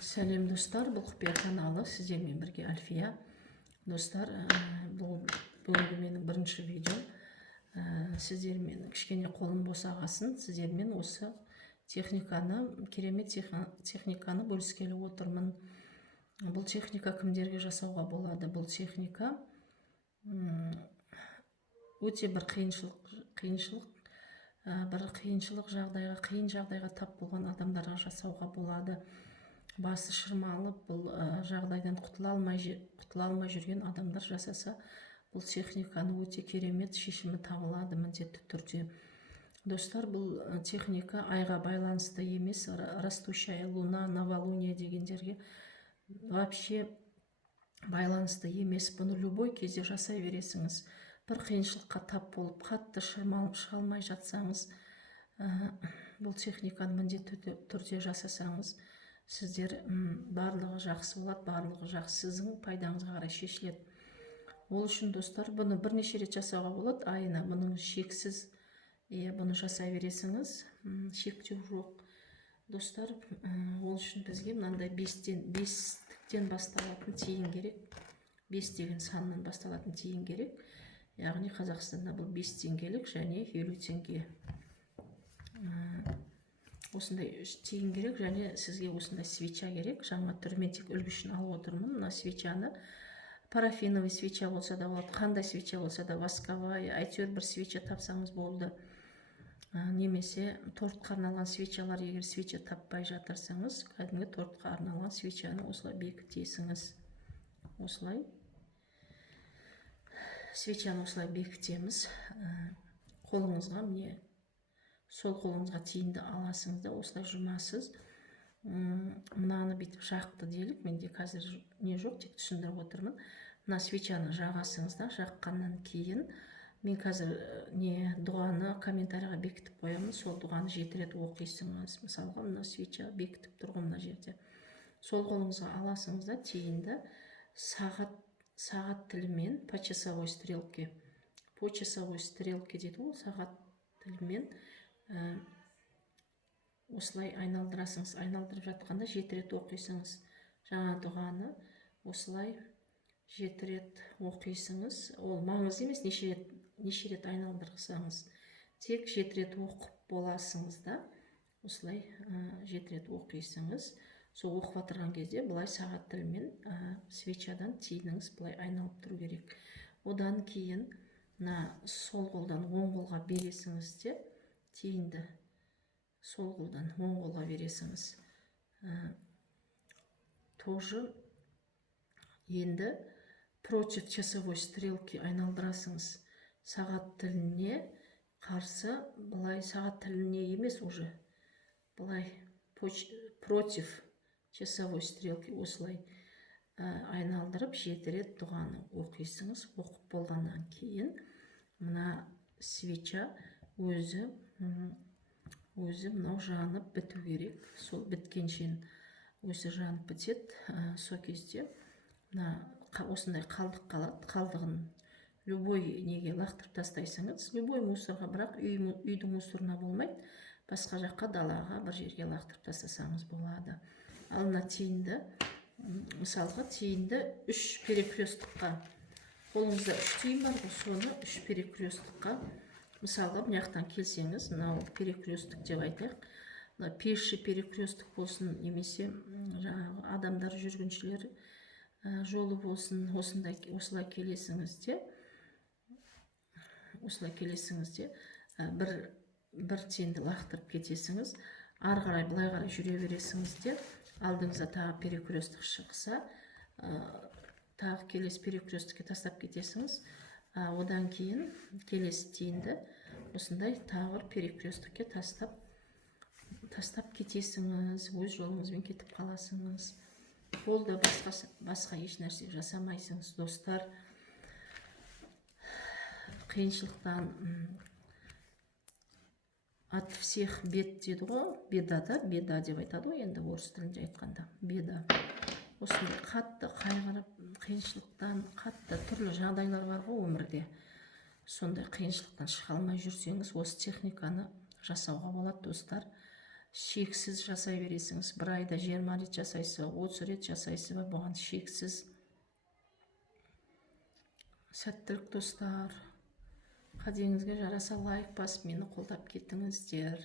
Сәлем достар, бұл құпия каналы, сіздермен бірге Альфия. Достар, бұл бүгінгі менің бірінші видео. Сіздермен кішкене қолым босағасын, сіздермен осы техниканы, керемет техниканы бөліскелі отырмын. Бұл техника кімдерге жасауға болады? Бұл техника өте бір қиын жағдайға тап болған адамдарға жасауға болады. Басы шырмалып, бұл жағдайдан құтыла алмай жүрген адамдар жасаса, бұл техниканы өте керемет шешімі табылады міндетті түрде. Достар, бұл техника айға байланысты емес, растущая луна, новолуние дегендерге вообще байланысты емес. Бұны любой кезде жасай бересіңіз. Бір қиыншылыққа тап болып, қатты шырмалып шыға алмай жатсаңыз, бұл техниканы міндетті түрде жасасаңыз, сіздер барлығы жақсы болады, барлығы жақсы, сіздің пайдаңызға қарай шешіледі. Ол үшін достар, бұны бірнеше рет жасауға болады, айына. Бұның шексіз, бұны жасай бересіңіз, шектеу жоқ. Достар, ол үшін бізге мынандай 5-тен басталатын тиын керек. 5 деген саннан басталатын тиын керек. Яғни Қазақстанда бұл 5 теңгелік және 50 теңге. Осындай тиын керек, және сізге осындай свеча керек. Жаңа түрмен тек үлгішін алып отырмын. Мына свечаны парафиновый свеча болса да болады, қандай свеча болса да, восковая, әйтеуір бір свеча тапсаңыз болды. Немесе тортқа арналған свечалар, егер свеча таппай жатырсаңыз, кәдімгі тортқа арналған свечаны осылай бекітесіңіз. Осылай свечаны осылай бекітеміз. Қолыңызға, міне сол қолыңызға тиынды аласыңыз да осылай жұмасыз. Мынаны бүйтіп жақты делік, менде қазір не жоқ, тек түсіндіріп отырмын. Мына свечаны жағасыңыз да, жаққаннан кейін мен қазір дұғаны комментарийға бекітіп қоямын. Сол дұғаны 7 рет оқисыңыз. Мысалға, мына свеча бекітіп тұрған мына жерде. Сол қолыңызға аласыңыз да тиынды сағат тілімен по часовой стрелке дейді ол, сағат тілімен осылай айналдырасыңыз. Айналдырып жатқанда 7 рет оқисыңыз. Жаңа дұғаны осылай 7 рет оқисыңыз. Ол маңызды емес, неше рет айналдырсаңыз. Тек 7 рет оқып боласыңыз да, осылай 7 рет оқисыңыз. Сол оқып отырған кезде былай сағат тілімен свечадан тиыныңыз былай айналып тұру керек. Одан кейін сол қолдан оң қолға бересіңіз де, тиынды сол қолдан оң қолға бересіңіз. Тоже енді против часовой стрелки айналдырасыңыз. Сағат тіліне қарсы, былай сағат тіліне емес уже, былай против часовой стрелки осылай айналдырып 7 рет дұғаны оқисыңыз. Оқып болғаннан кейін мына свеча өзі мынау жанып біту керек. Сол біткеншен өзі жанып бітеді. Сол кезде осындай қалдық қалады. Қалдығын любой неге лақтырып тастайсыңыз. Любой мусорға, бірақ үйдің мусорына болмайды. Басқа жаққа, далаға, бір жерге лақтырып тастасаңыз болады. Ал мына тиынды, мысалға тиынды 3 перекрестыққа, қолыңызда 3 тиын бар, соны 3 перекрестыққа, мысалға мынаяқтан келсеңіз, мынау перекрестік деп айтайық, пеші перекрестік болсын, немесе адамдар жүргіншілер жолы болсын, осылай келесіңіз де, бір тиынды лақтырып кетесіңіз, ары қарай былай қарай жүре бересіңіз де, алдыңызда тағы перекрестік шықса, тағы келесі перекрестікке тастап кетесіңіз. Одан кейін келесі тиынды осындай тағы бір перекрестікке тастап кетесіңіз. Өз жолыңызбен кетіп қаласыңыз. Болды, басқа еш нәрсе жасамайсыңыз. Достар, қиыншылықтан от всех бед дейді ғой, беда деп айтады ғой, енді орыс тілінде айтқанда, беда. Осындай қатты қайғырып, қиыншылықтан, қатты түрлі жағдайлар бар ғой өмірде. Сондай қиыншылықтан шыға алмай жүрсеңіз, осы техниканы жасауға болады, достар. шексіз жасай бересіңіз. Бір айда 20 рет жасайсыз ба, 30 рет жасайсыз ба, бұған шексіз сәттілік достар. Қадеңізге жараса лайк басып мені қолдап кеттіңіздер.